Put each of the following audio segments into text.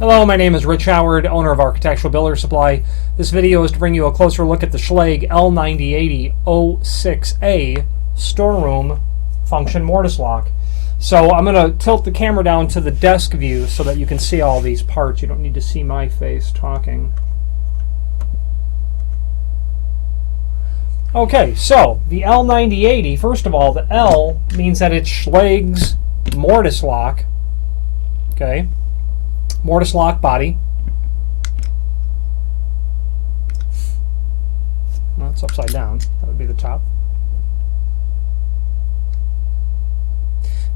Hello, my name is Rich Howard, owner of Architectural Builder Supply. This video is to bring you a closer look at the Schlage L9080 06A Storeroom Function Mortise Lock. So I'm going to tilt the camera down to the desk view so that you can see all these parts. You don't need to see my face talking. Okay, so the L9080, first of all, the L means that it's Schlage's mortise lock. Okay. Mortise lock body. Well, it's upside down. That would be the top.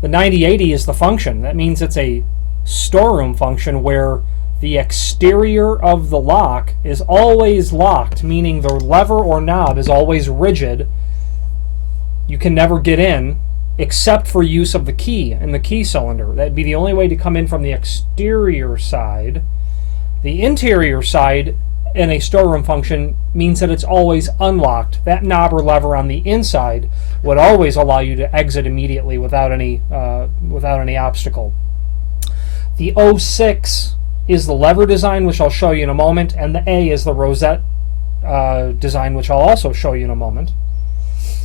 The 9080 is the function. That means it's a storeroom function where the exterior of the lock is always locked, meaning the lever or knob is always rigid. You can never get in except for use of the key and the key cylinder. That'd be the only way to come in from the exterior side. The interior side in a storeroom function means that it's always unlocked. That knob or lever on the inside would always allow you to exit immediately without any obstacle. The 06 is the lever design, which I'll show you in a moment, and the A is the rosette design, which I'll also show you in a moment.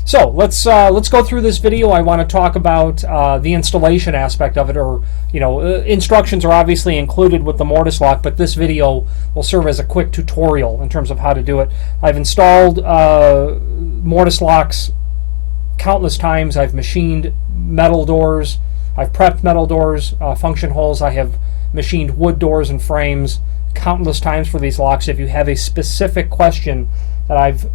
So let's go through this video. I want to talk about the installation aspect of it, or instructions are obviously included with the mortise lock, but this video will serve as a quick tutorial in terms of how to do it. I've installed mortise locks countless times. I've machined metal doors. I've prepped metal doors, function holes. I have machined wood doors and frames countless times for these locks. If you have a specific question that I've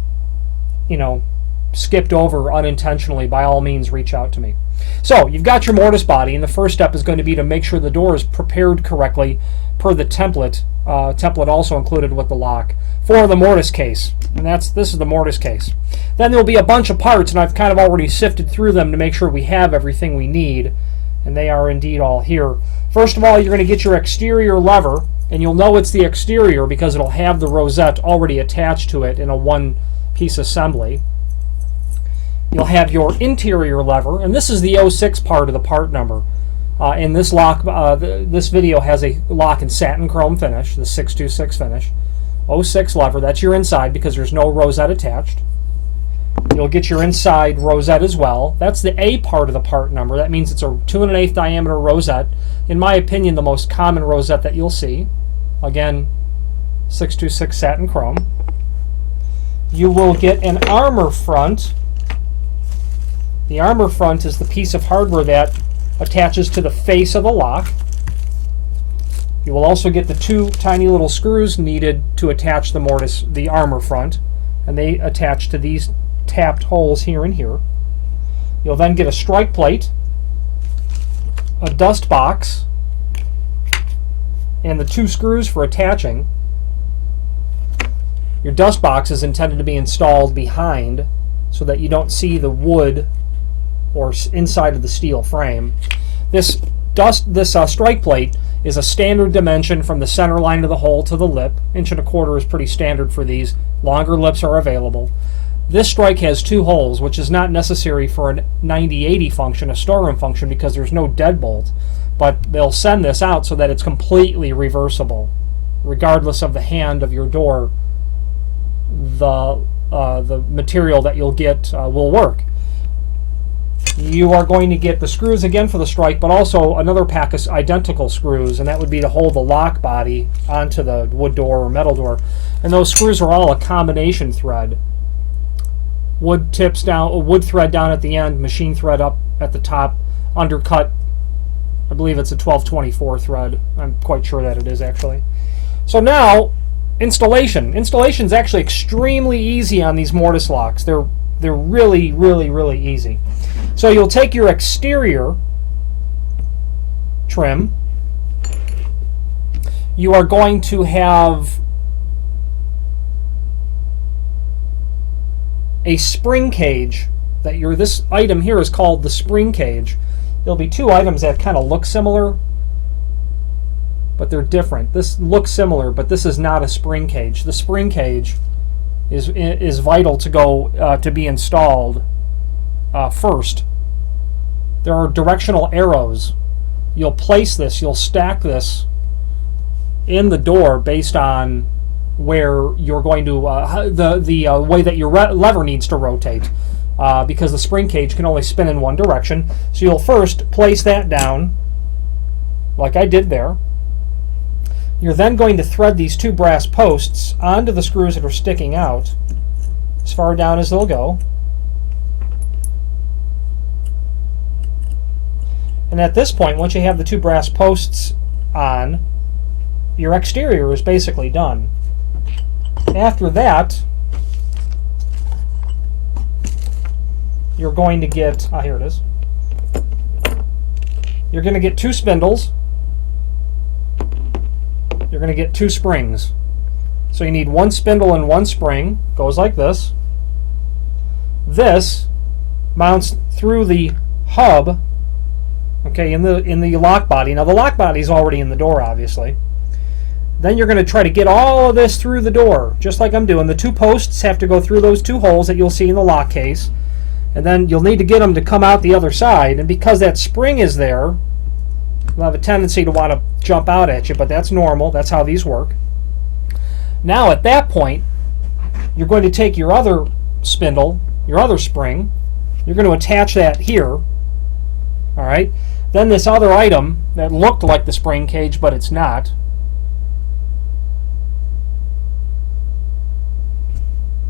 skipped over unintentionally, by all means reach out to me. So you've got your mortise body, and the first step is going to be to make sure the door is prepared correctly per the template also included with the lock for the mortise case, and this is the mortise case. Then there'll be a bunch of parts, and I've kind of already sifted through them to make sure we have everything we need, and they are indeed all here. First of all, you're going to get your exterior lever, and you'll know it's the exterior because it'll have the rosette already attached to it in a one-piece assembly. You'll have your interior lever, and this is the 06 part of the part number. In this lock, this video has a lock in satin chrome finish, the 626 finish. 06 lever, that's your inside because there's no rosette attached. You'll get your inside rosette as well. That's the A part of the part number. That means it's a 2 1/8 diameter rosette. In my opinion, the most common rosette that you'll see. Again, 626 satin chrome. You will get an armor front. The armor front is the piece of hardware that attaches to the face of the lock. You will also get the two tiny little screws needed to attach the armor front, and they attach to these tapped holes here and here. You'll then get a strike plate, a dust box, and the two screws for attaching. Your dust box is intended to be installed behind so that you don't see the wood or inside of the steel frame. This strike plate is a standard dimension from the center line of the hole to the lip. 1 1/4 is pretty standard for these. Longer lips are available. This strike has two holes, which is not necessary for a 9080 function, a storeroom function, because there's no deadbolt. But they'll send this out so that it's completely reversible. Regardless of the hand of your door, the material that you'll get will work. You are going to get the screws again for the strike, but also another pack of identical screws, and that would be to hold the lock body onto the wood door or metal door. And those screws are all a combination thread. Wood tips down, wood thread down at the end, machine thread up at the top, undercut. I believe it's a 1224 thread. I'm quite sure that it is actually. So now, installation. Installation is actually extremely easy on these mortise locks. They're really, really, really easy. So you'll take your exterior trim. You are going to have a spring cage. This item here is called the spring cage. There'll be two items that kind of look similar, but they're different. This looks similar, but this is not a spring cage. The spring cage is vital to be installed first. There are directional arrows. You'll place this, you'll stack this in the door based on where you're going to the way that your lever needs to rotate, because the spring cage can only spin in one direction. So you'll first place that down like I did there. You're then going to thread these two brass posts onto the screws that are sticking out as far down as they'll go. And at this point, once you have the two brass posts on, your exterior is basically done. After that, you're going to get, here it is. You're going to get two spindles. You're going to get two springs. So you need one spindle and one spring. Goes like this. This mounts through the hub, okay, in the lock body. Now the lock body is already in the door, obviously. Then you're going to try to get all of this through the door, just like I'm doing. The two posts have to go through those two holes that you'll see in the lock case. And then you'll need to get them to come out the other side. And because that spring is there, you'll have a tendency to want to jump out at you, but that's normal. That's how these work. Now at that point, you're going to take your other spindle, your other spring, you're going to attach that here. All right. Then this other item that looked like the spring cage, but it's not,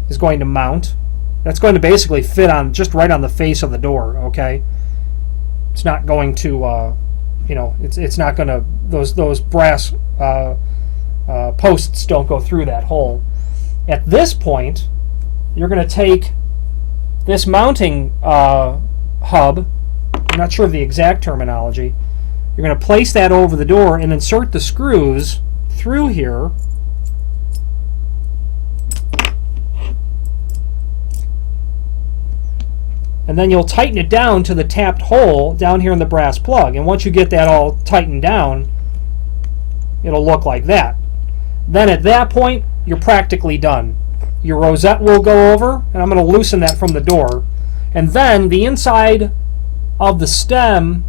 is going to mount. That's going to basically fit on just right on the face of the door, okay? It's not going to, it's not going to, those brass posts don't go through that hole. At this point, you're going to take this mounting hub, I'm not sure of the exact terminology, you're going to place that over the door and insert the screws through here. And then you'll tighten it down to the tapped hole down here in the brass plug. And once you get that all tightened down, it'll look like that. Then at that point, you're practically done. Your rosette will go over, and I'm going to loosen that from the door. And then the inside of the stem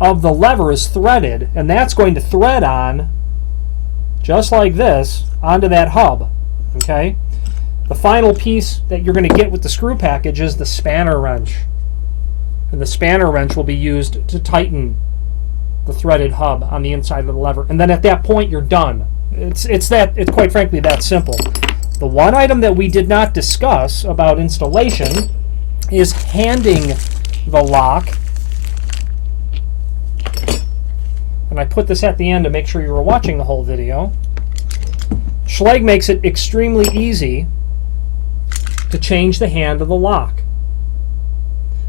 of the lever is threaded, and that's going to thread on, just like this, onto that hub. Okay? The final piece that you're going to get with the screw package is the spanner wrench. And the spanner wrench will be used to tighten the threaded hub on the inside of the lever. And then at that point, you're done. It's quite frankly that simple. The one item that we did not discuss about installation is handing the lock. And I put this at the end to make sure you were watching the whole video. Schlage makes it extremely easy to change the hand of the lock.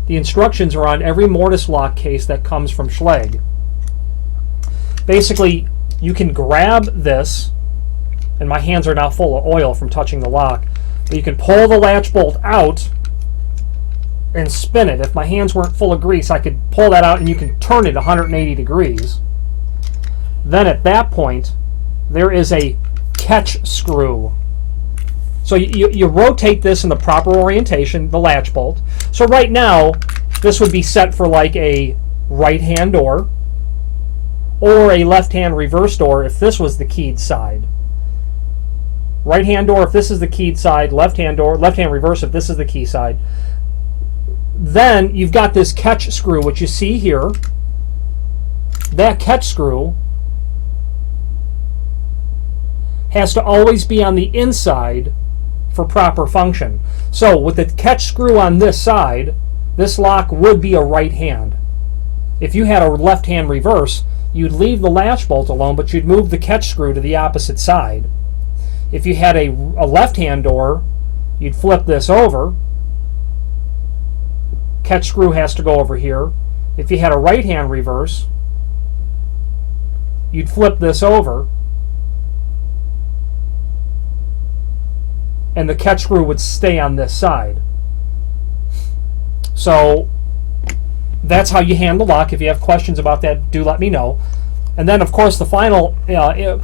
The instructions are on every mortise lock case that comes from Schlage. Basically, you can grab this, and my hands are now full of oil from touching the lock, but you can pull the latch bolt out and spin it. If my hands weren't full of grease, I could pull that out and you can turn it 180 degrees. Then at that point, there is a catch screw. So you rotate this in the proper orientation, the latch bolt. So right now, this would be set for like a right-hand door or a left-hand reverse door if this was the keyed side. Right-hand door if this is the keyed side, left-hand door, left-hand reverse if this is the key side. Then you've got this catch screw, which you see here. That catch screw has to always be on the inside for proper function. So with the catch screw on this side, this lock would be a right hand. If you had a left hand reverse, you'd leave the latch bolt alone, but you'd move the catch screw to the opposite side. If you had a left hand door, you'd flip this over. Catch screw has to go over here. If you had a right hand reverse, you'd flip this over, and the catch screw would stay on this side. So that's how you hand the lock. If you have questions about that, do let me know. And then, of course, the final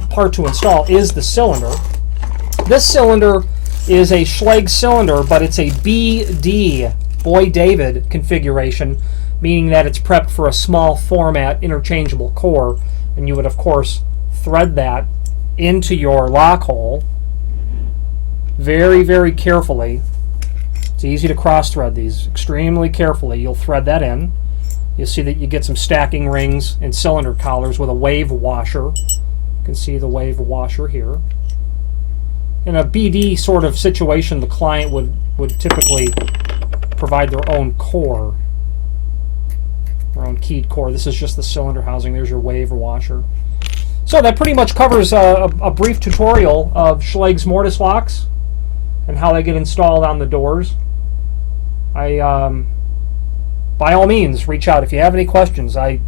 part to install is the cylinder. This cylinder is a Schlage cylinder, but it's a BD, Boy David configuration, meaning that it's prepped for a small format interchangeable core, and you would, of course, thread that into your lock hole very, very carefully. It's easy to cross thread these extremely carefully. You'll thread that in. You'll see that you get some stacking rings and cylinder collars with a wave washer. You can see the wave washer here. In a BD sort of situation, the client would typically provide their own core, their own keyed core. This is just the cylinder housing. There's your wave washer. So that pretty much covers a brief tutorial of Schlage's mortise locks and how they get installed on the doors. By all means, reach out if you have any questions. I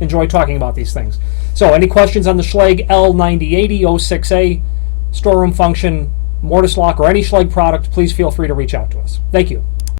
enjoy talking about these things. So any questions on the Schlage L9080 06A Storeroom Function Mortise Lock or any Schlage product, please feel free to reach out to us. Thank you.